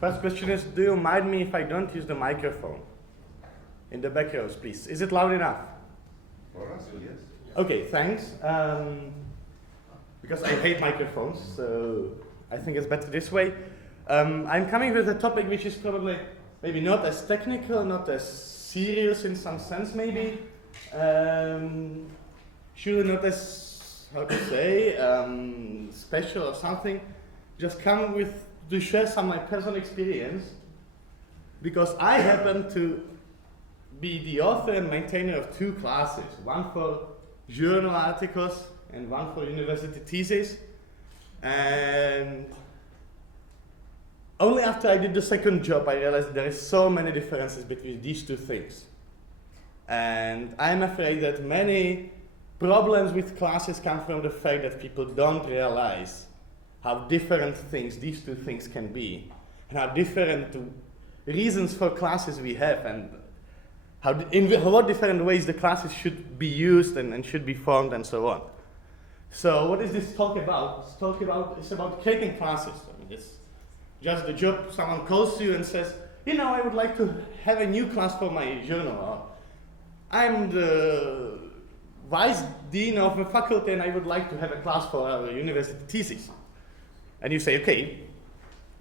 First question is, do you mind me if I don't use the microphone? In the back rows, please. Is it loud enough? For us, yes. Okay, thanks. Because I hate microphones, so I think it's better this way. I'm coming with a topic which is probably maybe not as technical, not as serious in some sense maybe. Surely not as, how to say, special or something. Just come with to share some of my personal experience, because I happen to be the author and maintainer of two classes, one for journal articles and one for university thesis. And only after I did the second job I realized there is so many differences between these two things. And I'm afraid that many problems with classes come from the fact that people don't realize how different things these two things can be, and how different reasons for classes we have, and how in what different ways the classes should be used and should be formed and so on. So what is this talk about? It's about creating classes. I mean, it's just the job. Someone calls you and says, you know, I would like to have a new class for my journal, or I'm the vice dean of a faculty and I would like to have a class for our university thesis. And you say, okay,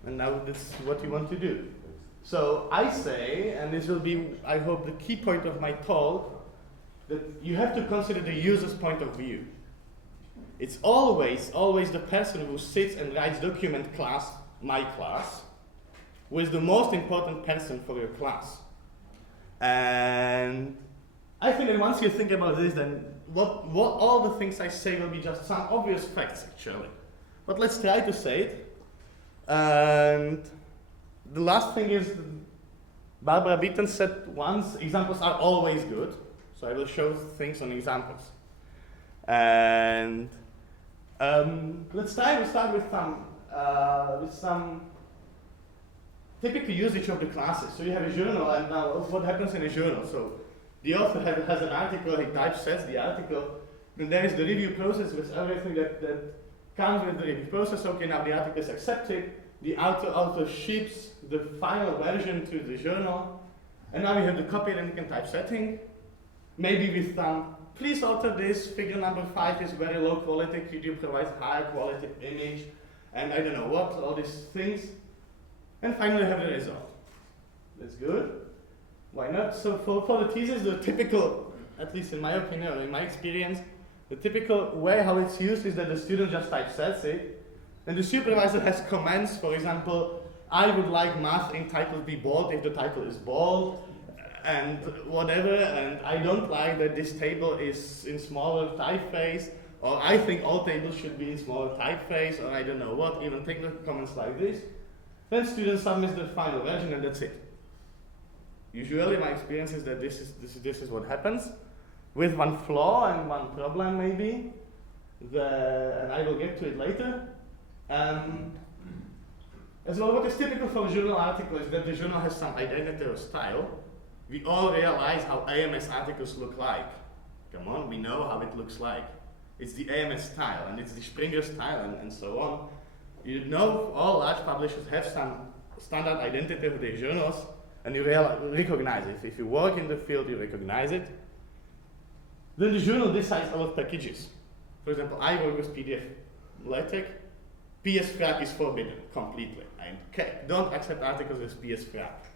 and now this is what you want to do. So I say, and this will be, I hope, the key point of my talk, that you have to consider the user's point of view. It's always the person who sits and writes document class, my class, who is the most important person for your class. And I think that once you think about this, then what all the things I say will be just some obvious facts, actually. But let's try to say it. And the last thing is, Barbara Beaton said once, examples are always good. So I will show things on examples. And let's start with some typical usage of the classes. So you have a journal, and now what happens in a journal? So the author has an article, he typesets the article, and there is the review process with everything that comes with the review process. Okay, now the article is accepted, the author ships the final version to the journal, and now you have the copy and you can typesetting, maybe with please alter this, figure number 5 is very low quality, could you provide higher quality image, and I don't know what, all these things, and finally have the result. That's good. Why not? So for the thesis, the typical, at least in my opinion or in my experience, the typical way how it's used is that the student just typesets it, and the supervisor has comments. For example, I would like math in title be bold if the title is bold, and whatever, and I don't like that this table is in smaller typeface, or I think all tables should be in smaller typeface, or I don't know what, even technical comments like this. Then student submits the final version and that's it. Usually my experience is that this is what happens, with one flaw and one problem maybe, and I will get to it later. As well, what is typical for a journal article is that the journal has some identity or style. We all realize how AMS articles look like. Come on, we know how it looks like. It's the AMS style, and it's the Springer style, and so on. You know, all large publishers have some standard identity of their journals, and you recognize it. If you work in the field, you recognize it. Then the journal decides our packages. For example, I work with PDF LaTeX. PS FRAC is forbidden completely. I don't accept articles with PS FRAC.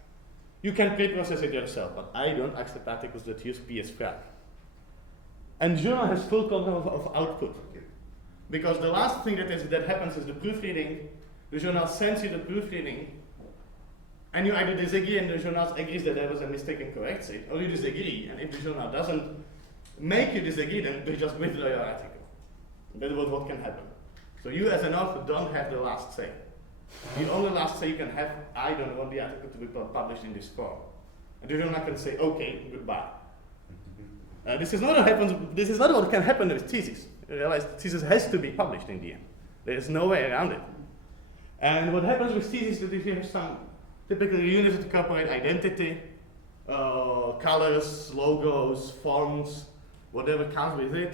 You can pre-process it yourself, but I don't accept articles that use PS FRAC. And journal has full control of output. Because the last thing that happens is the proofreading. The journal sends you the proofreading, and you either disagree and the journal agrees that there was a mistake and corrects it, or you disagree, and if the journal doesn't make you disagree, then they just withdraw your article. That's what can happen. So you as an author don't have the last say. The only last say you can have, I don't want the article to be published in this form. And the journal can say, okay, goodbye. This is not what can happen with thesis. You realize thesis has to be published in the end. There is no way around it. And what happens with thesis is that if you have some typically university corporate identity, colors, logos, fonts, whatever comes with it,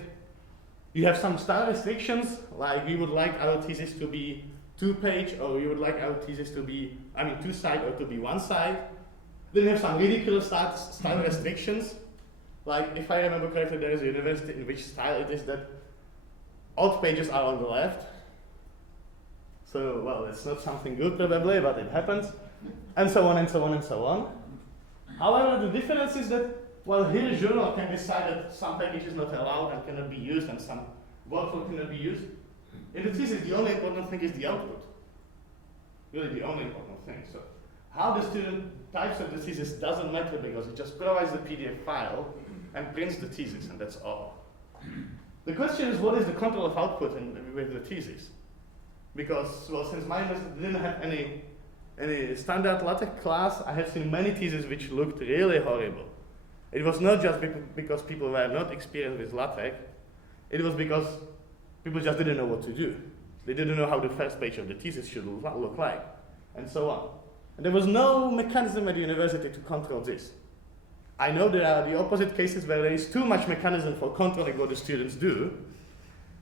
you have some style restrictions, like we would like our thesis to be 2-page, or we would like our thesis to be two sides or to be one side. Then you have some ridiculous style restrictions. Like, if I remember correctly, there is a university in which style it is that odd pages are on the left. So, well, it's not something good probably, but it happens. And so on and so on and so on. However, the difference is that, well, here a journal can decide that some package is not allowed and cannot be used and some workflow cannot be used. In the thesis, the only important thing is the output. Really the only important thing. So how the student types of the thesis doesn't matter because it just provides the PDF file and prints the thesis, and that's all. The question is, what is the control of output with the thesis? Because, well, since my university didn't have any standard LaTeX class, I have seen many theses which looked really horrible. It was not just because people were not experienced with LaTeX, it was because people just didn't know what to do. They didn't know how the first page of the thesis should look like, and so on. And there was no mechanism at the university to control this. I know there are the opposite cases where there is too much mechanism for controlling what the students do,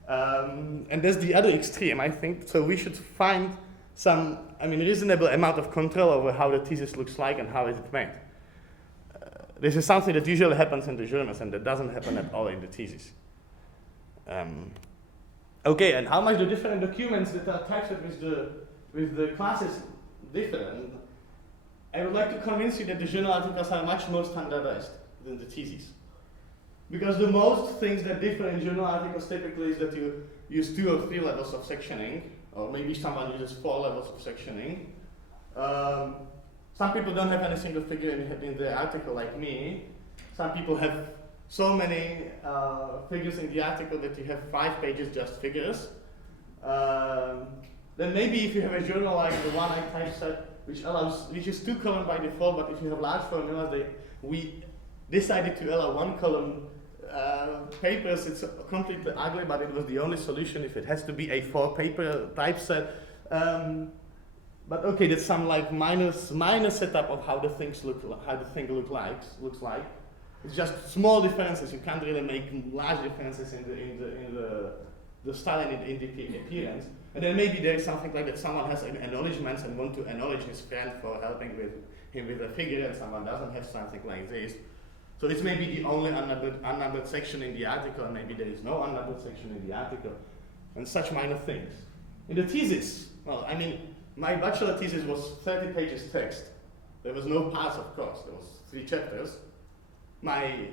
and that's the other extreme, I think. So we should find some, reasonable amount of control over how the thesis looks like and how is it made. This is something that usually happens in the journals and that doesn't happen at all in the thesis. Okay, and how much the different documents that are typed with the classes different? I would like to convince you that the journal articles are much more standardized than the thesis. Because the most things that differ in journal articles typically is that you use 2 or 3 levels of sectioning, or maybe someone uses 4 levels of sectioning. Some people don't have any single figure in the article like me. Some people have so many figures in the article that you have 5 pages just figures. Then maybe if you have a journal like the one I typeset, which is 2 column by default, but if you have large formulas, we decided to allow 1 column papers. It's completely ugly, but it was the only solution if it has to be a 4 paper typeset. But okay, that's some like minor setup of how the things looks like. It's just small differences. You can't really make large differences in the style and in the appearance. And then maybe there is something like that someone has acknowledgements and want to acknowledge his friend for helping him with a figure, and someone doesn't have something like this. So it's maybe the only unnumbered section in the article, and maybe there is no unnumbered section in the article, and such minor things. In the thesis, well, my bachelor thesis was 30 pages text. There was no parts, of course. There was 3 chapters. My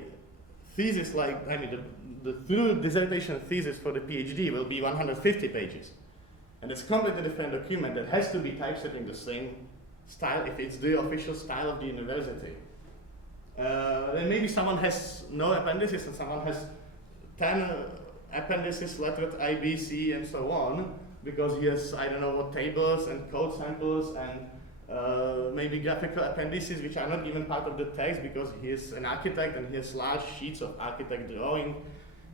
thesis, the through dissertation thesis for the PhD will be 150 pages. And it's a completely different document that has to be typeset in the same style if it's the official style of the university. Then maybe someone has no appendices and someone has 10 appendices lettered A, B, C, and so on, because he has, I don't know what, tables and code samples and maybe graphical appendices which are not even part of the text because he is an architect and he has large sheets of architect drawing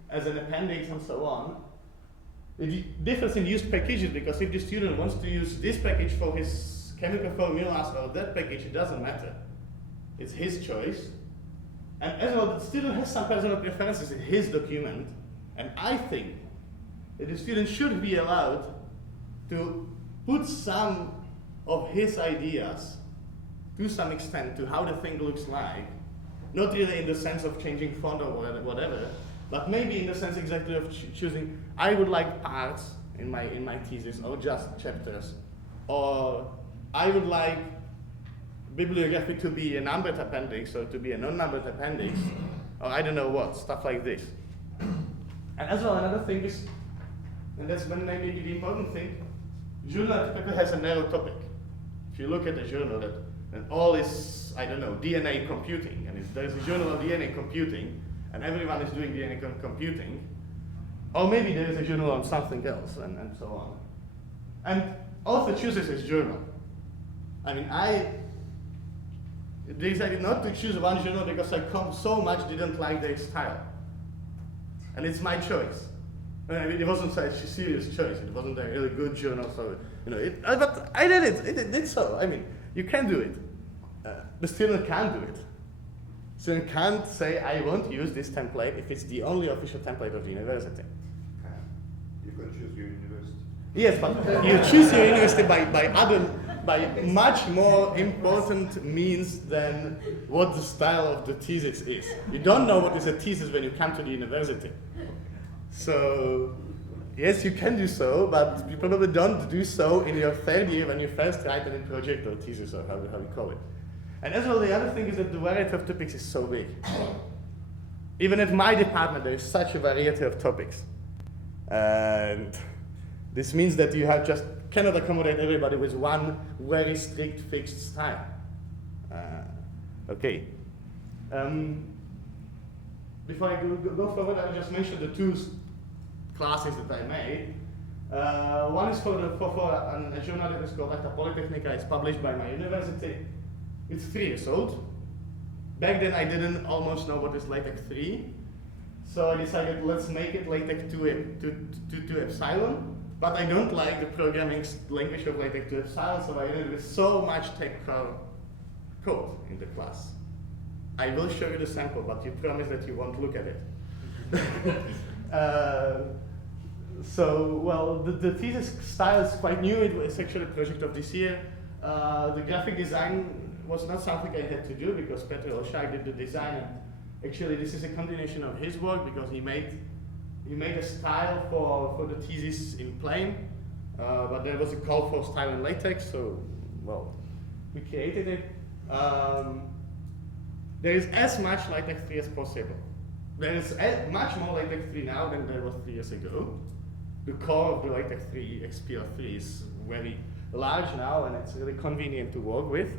as an appendix and so on. The difference in used packages, because if the student wants to use this package for his chemical formulas or that package, it doesn't matter. It's his choice. And as well, the student has some personal preferences in his document, and I think that the student should be allowed to put some of his ideas to some extent to how the thing looks like, not really in the sense of changing font or whatever, but maybe in the sense exactly of choosing, I would like parts in my thesis, or just chapters, or I would like bibliography to be a numbered appendix or to be a non-numbered appendix, or I don't know what, stuff like this. And as well, another thing is, and that's maybe the important thing, journal typically has a narrow topic. If you look at a journal then all is, I don't know, DNA computing, and there's a journal of DNA computing, and everyone is doing DNA computing, or maybe there is a journal on something else, and so on. And author chooses his journal. I decided not to choose one journal because I so much didn't like their style. And it's my choice. It wasn't such a serious choice. It wasn't a really good journal, so, but I did it. It did so. You can do it. The student can't do it. Student can't say, I won't use this template if it's the only official template of the university. You can choose your university. Yes, but you choose your university by other by much more important means than what the style of the thesis is. You don't know what is a thesis when you come to the university. So, yes, you can do so, but you probably don't do so in your third year when you first write a project or thesis, or how you call it. And as well, the other thing is that the variety of topics is so big. Even at my department, there is such a variety of topics. And this means that you cannot accommodate everybody with one very strict, fixed style. Okay. Before I go forward, I will just mention the two classes that I made. One is for a journal that is called Hejda Polytechnica. It's published by my university. It's 3 years old. Back then, I didn't almost know what is LaTeX 3. So I decided, let's make it LaTeX 2 Epsilon. But I don't like the programming language of LaTeX 2 Epsilon, so I ended with so much tech code in the class. I will show you the sample, but you promise that you won't look at it. The thesis style is quite new. It was actually a project of this year. The graphic design was not something I had to do because Petr Olszak did the design. And actually, this is a continuation of his work because he made a style for the thesis in plain, but there was a call for style in LaTeX, so well, we created it. There is as much LaTeX 3 as possible. There is much more LaTeX 3 now than there was 3 years ago. The core of the LaTeX 3 XPL3 is very large now, and it's really convenient to work with.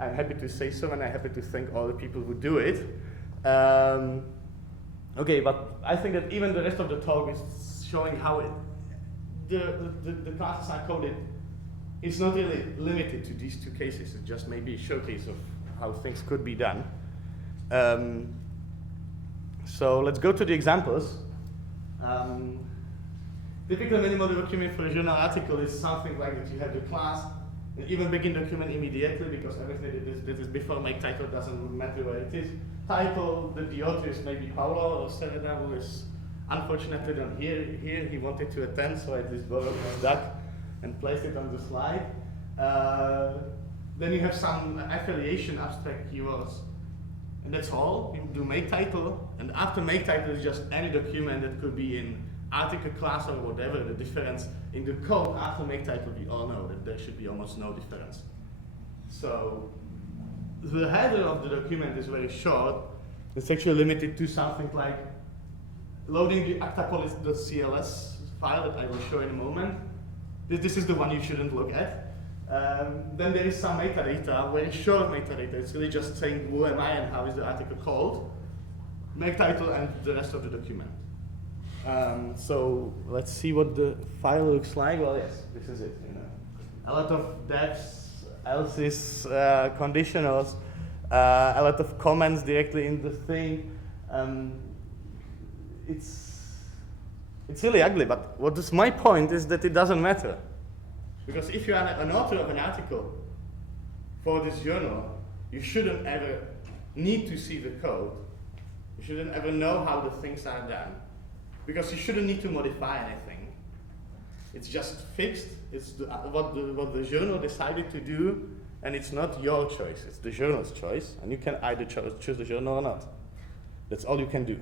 I'm happy to say so, and I'm happy to thank all the people who do it. Okay, but I think that even the rest of the talk is showing how the classes are coded. It's not really limited to these two cases. It's just maybe a showcase of how things could be done. So let's go to the examples. Typical minimal document for a journal article is something like that. You have the class, and even begin document immediately because everything that is before make title doesn't matter where it is. Title, the author is maybe Paulo or Hejda, who is unfortunately not here. He wanted to attend, so I just borrowed his duck and placed it on the slide. Then you have some affiliation abstract keywords, and that's all. You do make title, and after make title is just any document that could be in article class or whatever. The difference in the code after make title, we all know that there should be almost no difference. So the header of the document is very short. It's actually limited to something like loading the actapolis.cls file that I will show in a moment. This is the one you shouldn't look at. Then there is some metadata, very short metadata. It's really just saying who am I and how is the article called, make title, and the rest of the document. So let's see what the file looks like. Well, yes, this is it. A lot of defs, else's, conditionals, a lot of comments directly in the thing. It's really ugly, but what is my point is that it doesn't matter. Because if you are an author of an article for this journal, you shouldn't ever need to see the code. You shouldn't ever know how the things are done. Because you shouldn't need to modify anything. It's just fixed. It's what the journal decided to do, and it's not your choice. It's the journal's choice, and you can either choose the journal or not. That's all you can do.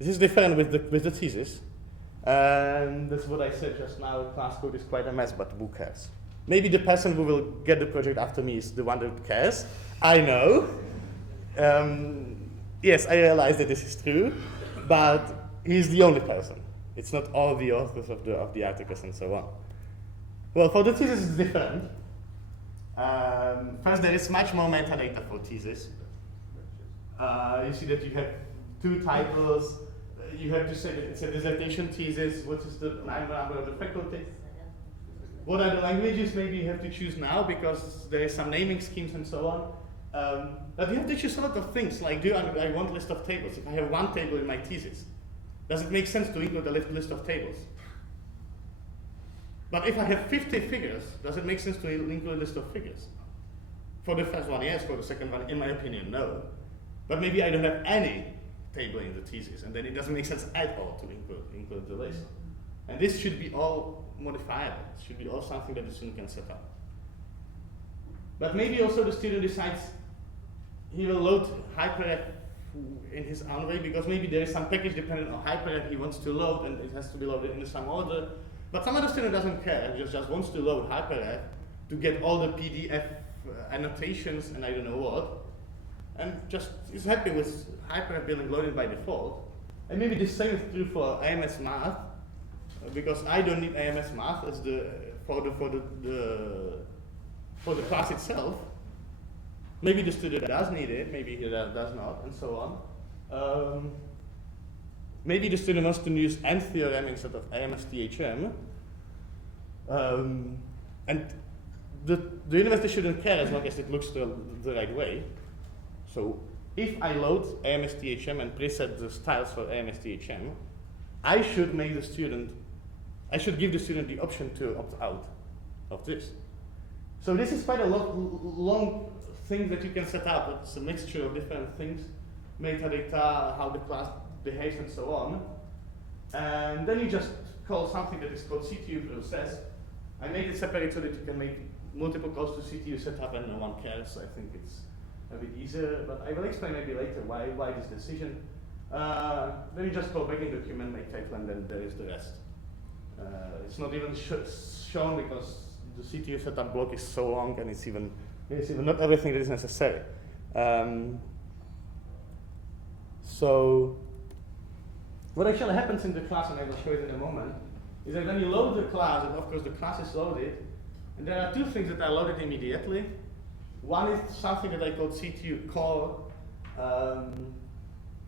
This is different with the thesis. And that's what I said just now. Class code is quite a mess, but who cares? Maybe the person who will get the project after me is the one that cares. I know. Yes, I realize that this is true, but he's the only person. It's not all the authors of the articles and so on. Well, for the thesis it's different. First, there is much more metadata for thesis. You see that you have 2 titles. You have to say that it's a dissertation thesis. What is the number of the faculty? What are the languages? Maybe you have to choose now because there is some naming schemes and so on. But you have to choose a lot of things. Like, I want a list of tables. If I have 1 table in my thesis, does it make sense to include a list of tables? But if I have 50 figures, does it make sense to include a list of figures? For the first one, yes. For the second one, in my opinion, no. But maybe I don't have any table in the thesis, and then it doesn't make sense at all to include the list. And this should be all modifiable. It should be all something that the student can set up. But maybe also the student decides he will load hyperref in his own way, because maybe there is some package dependent on hyperref he wants to load, and it has to be loaded in some order. But some other student doesn't care, just wants to load hyperref to get all the PDF annotations and I don't know what, and just is happy with hyperref being loaded by default. And maybe the same is true for AMS Math, because I don't need AMS Math as for the class itself. Maybe the student does need it, maybe he does not, and so on. Maybe the student wants to use AND theorem instead of AMS-THM. And the university shouldn't care as long as it looks the right way. So if I load AMS-THM and preset the styles for AMS-THM, I should give the student the option to opt out of this. So this is quite a long thing that you can set up. It's a mixture of different things, metadata, how the class behaves, and so on. And then you just call something that is called CTU process. I made it separate so that you can make multiple calls to CTU setup and no one cares. I think it's a bit easier, but I will explain maybe later why this decision. Then you just call backend document, make title, and then there is the rest. It's not even shown because the CTU setup block is so long, and it's even not everything that is necessary. So what actually happens in the class, and I will show it in a moment, is that when you load the class, and of course the class is loaded, and there are two things that are loaded immediately. One is something that I call CTU core,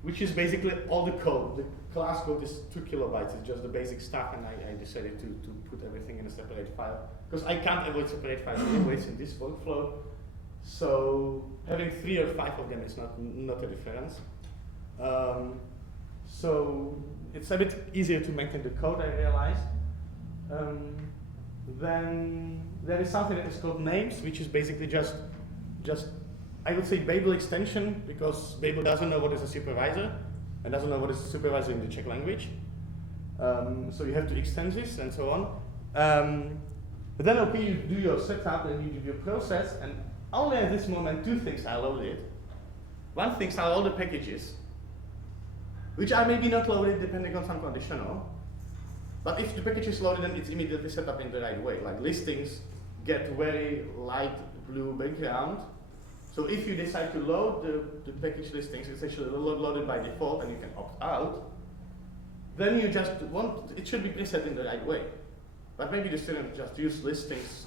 which is basically all the code. The class code is 2 kilobytes. It's just the basic stuff, and I decided to put everything in a separate file, because I can't avoid separate files anyways in this workflow. So having 3 or 5 of them is not a difference. So it's a bit easier to maintain the code, I realized. Then there is something that is called names, which is basically just I would say Babel extension, because Babel doesn't know what is a supervisor and doesn't know what is a supervisor in the Czech language. So you have to extend this and so on. But then okay, you do your setup and you do your process, and only at this moment 2 things are loaded. One thing are all the packages, which are maybe not loaded depending on some conditional. But if the package is loaded, then it's immediately set up in the right way. Like listings get very light blue background. So if you decide to load the package listings, it's actually loaded by default and you can opt out. Then you just it should be preset in the right way. But maybe the student just use listings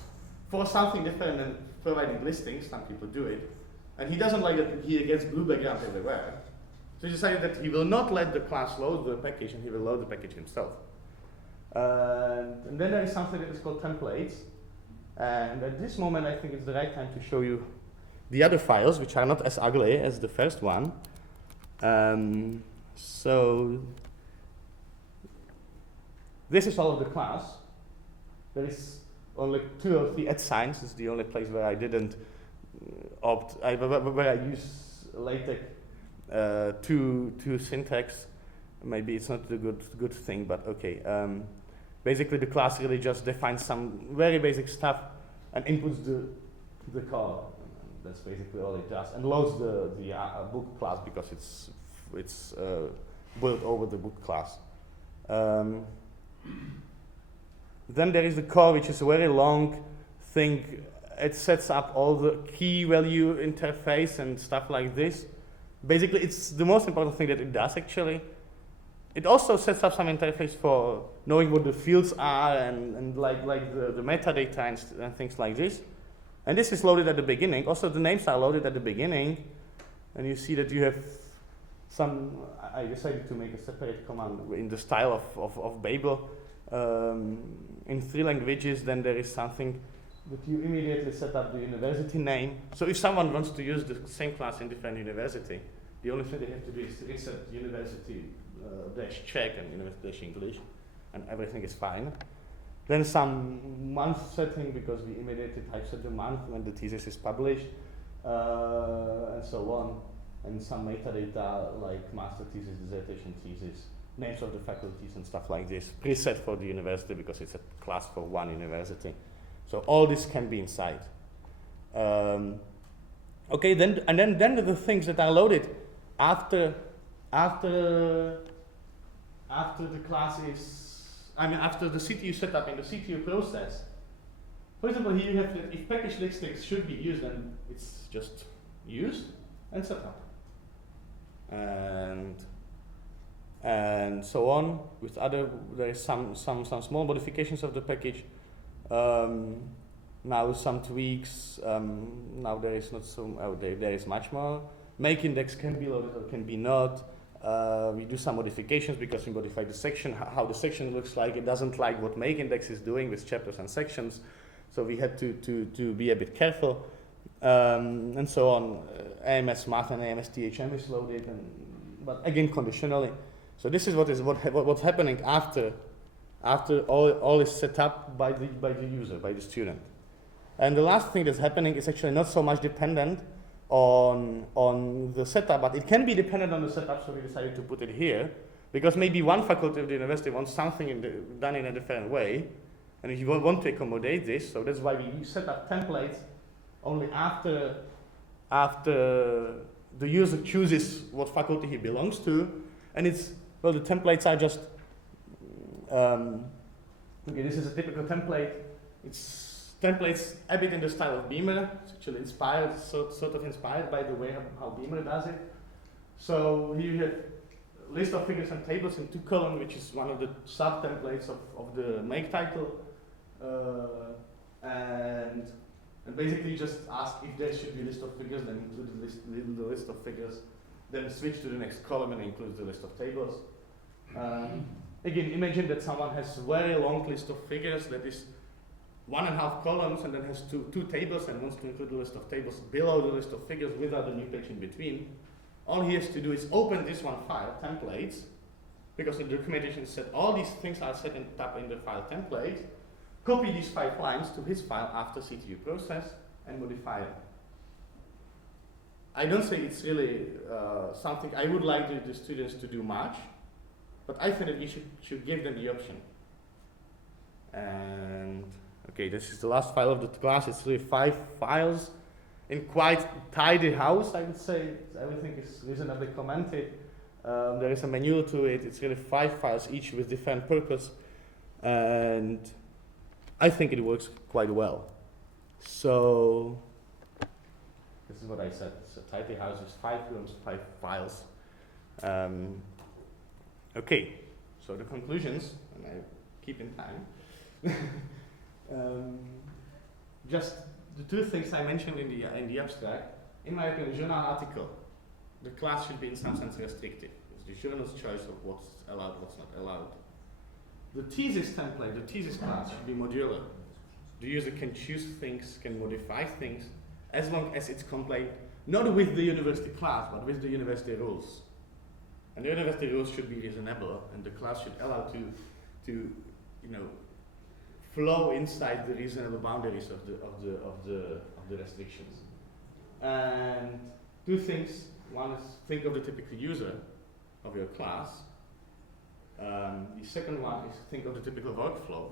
for something different than providing listings. Some people do it. And he doesn't like that he gets blue background everywhere. So he decided that he will not let the class load the package, and he will load the package himself. And then there is something that is called templates. And at this moment, I think it's the right time to show you the other files, which are not as ugly as the first one. So this is all of the class. There is only 2 or 3 @signs. It's the only place where I didn't where I use LaTeX to syntax. Maybe it's not a good thing, but okay. Basically, the class really just defines some very basic stuff and inputs the code. That's basically all it does, and loads the book class because it's built over the book class. Then there is the core, which is a very long thing. It sets up all the key value interface and stuff like this. Basically, it's the most important thing that it does, actually. It also sets up some interface for knowing what the fields are and like the metadata and things like this. And this is loaded at the beginning. Also, the names are loaded at the beginning. And you see that you have some, I decided to make a separate command in the style of Babel. In 3 languages, then there is something that you immediately set up the university name. So if someone wants to use the same class in different university, the only thing they have to do is reset university -Czech and university -English, and everything is fine. Then some month setting, because we immediately typeset the month when the thesis is published, and so on. And some metadata like master thesis, dissertation thesis, names of the faculties and stuff like this, preset for the university because it's a class for one university. So all this can be inside. Okay, then the things that are loaded after the class is, after the CTU setup in the CTU process. For example, here you have that if package LaTeX should be used, then it's just used and set up. And so on. With other, there is some small modifications of the package. Now some tweaks. Now there is not so. There is much more. Make index can be loaded or can be not. We do some modifications because we modify the section, how the section looks like. It doesn't like what make index is doing with chapters and sections, so we had to be a bit careful. And so on. AMS math and AMS THM is loaded, but again conditionally. So this is what's happening after all is set up by the user, by the student. And the last thing that's happening is actually not so much dependent on the setup, but it can be dependent on the setup. So we decided to put it here because maybe one faculty of the university wants something done in a different way, and if you want to accommodate this, so that's why we set up templates only after the user chooses what faculty he belongs to, and the templates are just, okay, this is a typical template. It's templates a bit in the style of Beamer. It's actually inspired, sort of inspired by the way how Beamer does it. So here you have a list of figures and tables in 2 columns, which is one of the sub-templates of the make title. And basically just ask if there should be a list of figures, then include the list of figures, then switch to the next column and include the list of tables. Again, imagine that someone has a very long list of figures that is 1.5 columns and then has two tables and wants to include the list of tables below the list of figures without a new page in between. All he has to do is open this one file, templates, because in the documentation it said all these things are set up in the file template, copy these 5 lines to his file after CTU process and modify them. I don't say it's really something I would like the students to do much, but I think that we should give them the option. And okay, this is the last file of the class. It's really 5 files in quite tidy house, I would say. Everything is reasonably commented. There is a manual to it. It's really 5 files, each with different purpose. And I think it works quite well. So this is what I said. It's a tidy house with 5 rooms, 5 files. Okay, so the conclusions, and I keep in time. Just the 2 things I mentioned in the abstract. In my opinion, journal article, the class should be in some sense restrictive. It's the journal's choice of what's allowed, what's not allowed. The thesis template, the thesis class should be modular. The user can choose things, can modify things, as long as it's compliant, not with the university class, but with the university rules. And the university rules should be reasonable, and the class should allow to flow inside the reasonable boundaries of the restrictions. And 2 things. One is think of the typical user of your class. The second one is think of the typical workflow.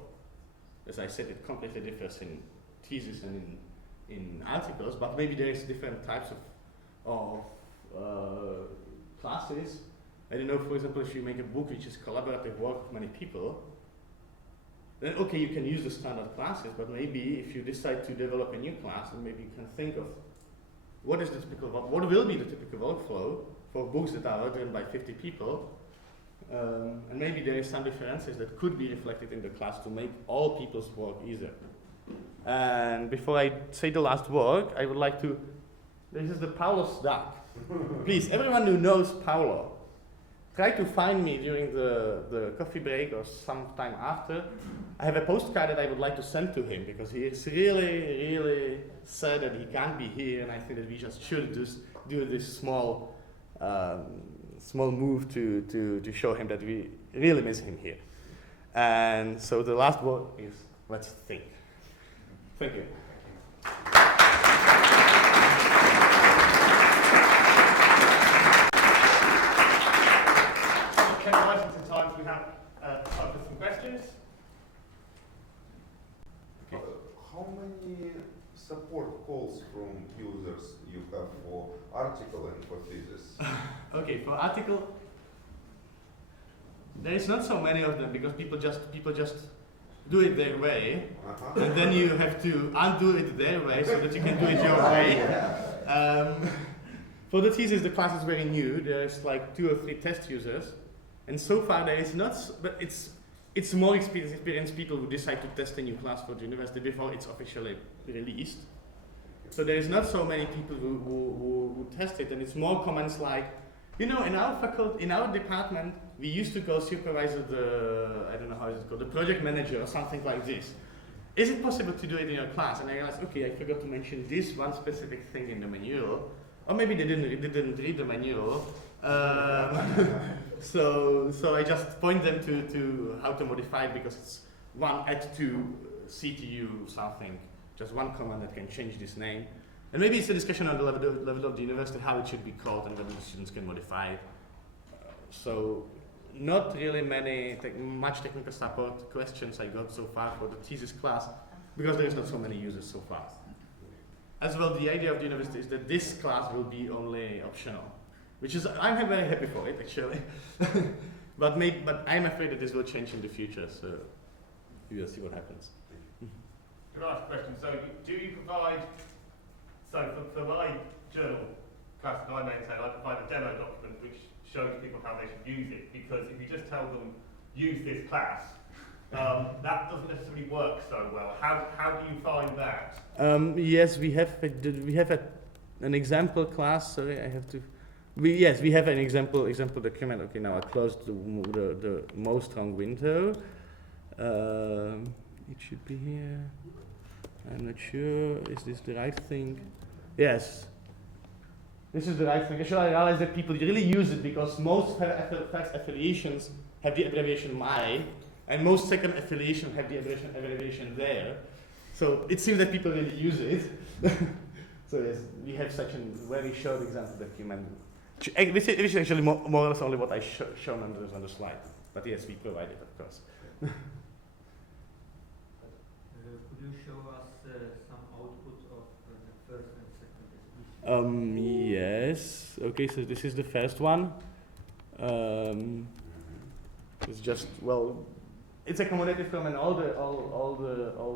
As I said, it completely differs in thesis and in articles, but maybe there is different types of classes. I don't know, for example, if you make a book which is collaborative work of many people, then okay, you can use the standard classes, but maybe if you decide to develop a new class, then maybe you can think of what will be the typical workflow for books that are written by 50 people, and maybe there is some differences that could be reflected in the class to make all people's work easier. And before I say the last word, I would like to, this is the Paulo's duck. Please, everyone who knows Paulo, try to find me during the coffee break or sometime after. I have a postcard that I would like to send to him because he is really, really sad that he can't be here, and I think that we just should do this small move to show him that we really miss him here. And so the last word is, let's think. Thank you. We have time for some questions. How many support calls article and for thesis? Okay, for article, there is not so many of them because people just do it their way, and then you have to undo it their way so that you can do it your way. For the thesis, the class is very new. There's like 2 or 3 test users, and so far there is not. But it's more experienced people who decide to test a new class for the university before it's officially released. So there is not so many people who test it, and it's more comments like, you know, in our faculty, in our department, we used to go supervise I don't know how it's called, the project manager or something like this. Is it possible to do it in your class? And I realized, okay, I forgot to mention this one specific thing in the manual, or maybe they didn't read the manual. So I just point them to how to modify it because it's one add to CTU something, just one command that can change this name. And maybe it's a discussion on the level of the university, how it should be called and whether the students can modify it. So not really much technical support questions I got so far for the thesis class because there is not so many users so far. As well, the idea of the university is that this class will be only optional, which is, I'm very happy for it actually. but I'm afraid that this will change in the future, so we will see what happens. Can I ask a question? So do you provide, so for my journal class that I maintain, I provide a demo document which shows people how they should use it, because if you just tell them, use this class, that doesn't necessarily work so well. How do you find that? Yes, we have an example class. Sorry, I have to. We have an example document. Okay, now I closed the most wrong window. It should be here. I'm not sure. Is this the right thing? Yes. This is the right thing. Actually, I realize that people really use it because most first affiliations have the abbreviation MY, and most second affiliation have the abbreviation there. So it seems that people really use it. So yes, we have such a very short example document, which is actually more or less only what I shown on the slide. But yes, we provide it, of course. Could you show us some output of the first and second edition? Yes. Okay, so this is the first one. It's just, well, it's accommodated from all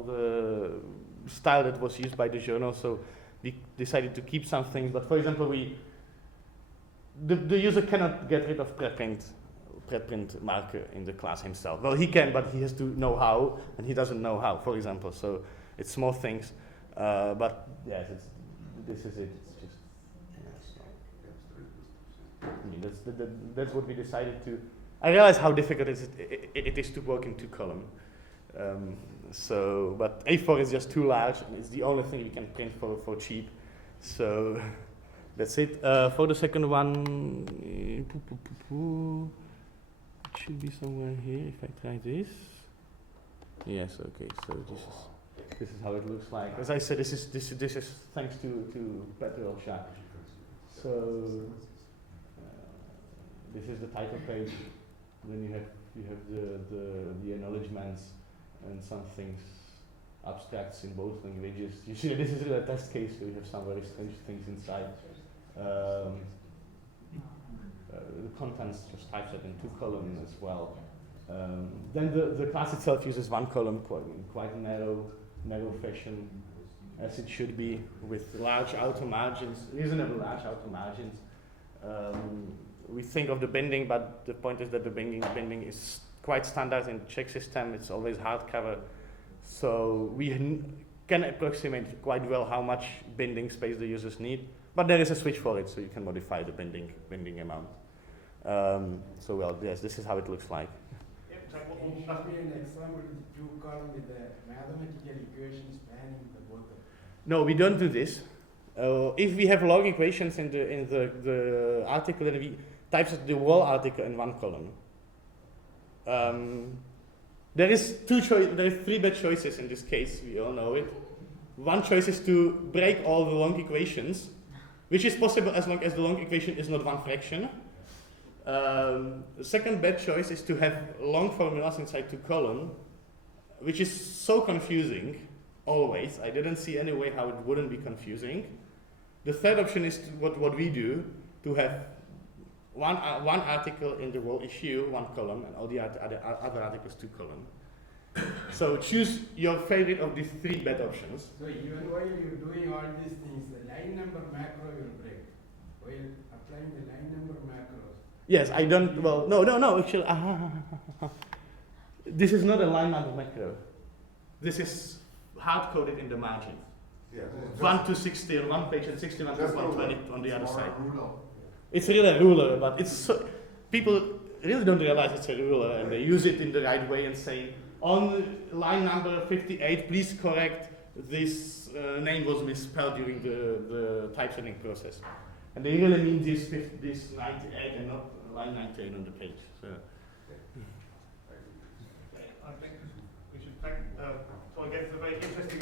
the style that was used by the journal. So we decided to keep some things. But for example, the user cannot get rid of preprint marker in the class himself. Well, he can, but he has to know how, and he doesn't know how, for example. So it's small things. But yes, this is it. It's just, I mean, that's what we decided to. I realize how difficult it is to work in 2-column. But A4 is just too large, and it's the only thing we can print for cheap. So that's it. For the second one, it should be somewhere here. If I try this, yes. Okay. So this is how it looks like. As I said, this is thanks to Petrosha. So this is the title page. Then you have the acknowledgements and some things, abstracts in both languages. You see, this is a test case, so you have some very strange things inside. The contents just typeset in 2-column as well. Then the class itself uses 1-column, quite narrow fashion, as it should be, with large outer margins, reasonably large outer margins. We think of the binding, but the point is that the binding is quite standard in the Czech system. It's always hardcover, so we can approximate quite well how much binding space the users need. But there is a switch for it, so you can modify the binding amount. So well, yes, this is how it looks like. Can you show me an example with 2-column with the mathematical equations spanning the both of them? No, we don't do this. If we have log equations in the article, then we typeset the whole article in 1 column. There is 3 bad choices in this case. We all know it. One choice is to break all the long equations, which is possible as long as the long equation is not 1 fraction. The second bad choice is to have long formulas inside 2-column, which is so confusing. Always, I didn't see any way how it wouldn't be confusing. The third option is what we do, to have one article in the row issue, one column, and all the other articles, 2 columns. So choose your favorite of these 3 bad options. So even while you're doing all these things, the line number macro will break. While applying the line number macros. Yes, I don't, well, no, actually, this is not a line number macro. This is hard-coded in the margin. Yeah. 1 to 60 on one page and 61 to Just 120 ruler. on the other It's more side. a ruler. It's really a ruler, but it's so, people really don't realize it's a ruler, and they use it in the right way and say, on line number 58, please correct this name was misspelled during the typesetting process. And they really mean this 98 and not line 98 on the page. So. I think we should thank again for a very interesting